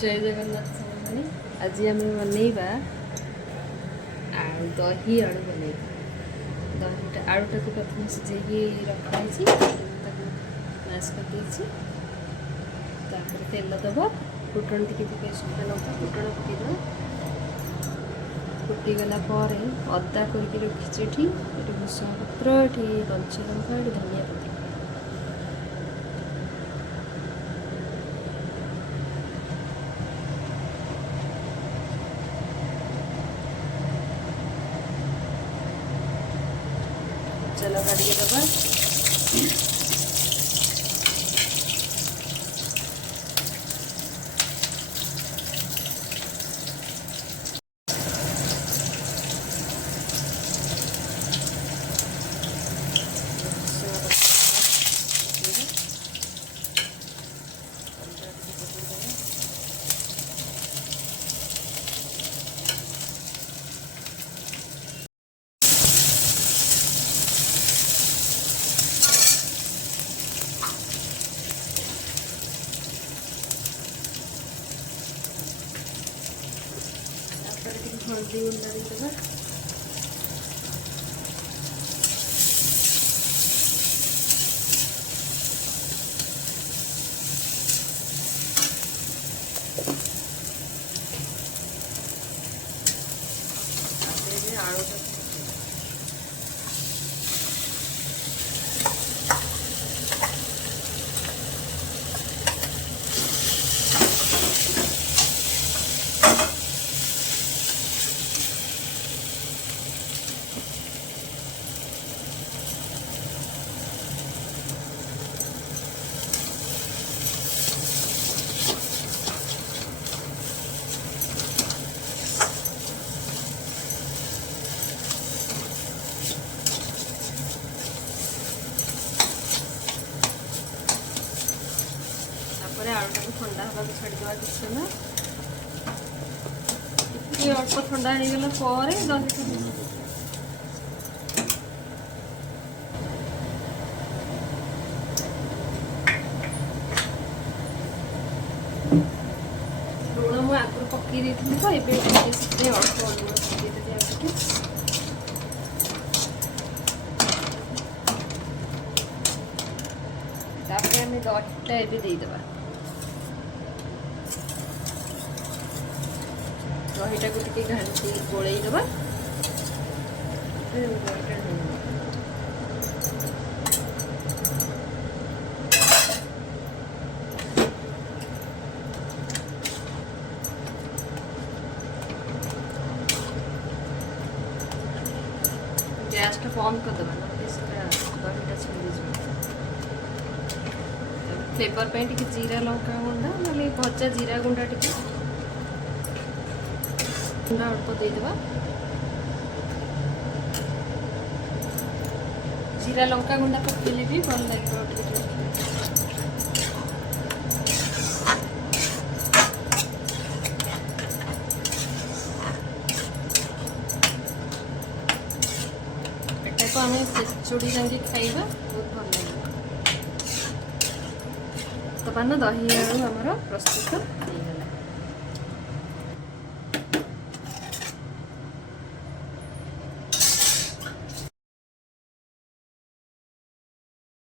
जय जगन्नाथ सामने आज आम बनइबा दही आलू बनइबा दहीटा आलूटा को प्रथम सिझे रखाई मैश कर तेल दब फुटण टी शुखा लंका फुटण पकईद फुटीगला अदा करके रखी ये भूषण पत्र ये कंचा लंका ये धनिया पत्र चलो काटिके दबा हल्दी गुंडा देदेबा आलू आलूटा को ठंडा हवा छाड़ीदा कि समय अल्प ठंडा हो गला दही लुण मुझे आगुरी पकई दी तो ये अल्प लुण पकईदेवी आम दहीटा एदेबा दहीटा को टी घाटी गोलैदबा गैस टा कम करदे दहीटा छेड़ फ्लेवर पे जीरा लंका गुंडा ना भजा जीरा गुंडा टी अल्प देदेबा जीरा लंका गुंडा पकड़े भी भल लगे एटा को आम चूड़ी जाके खाइबा बहुत भल लगे तो पान दही आलू आमर प्रस्तुत।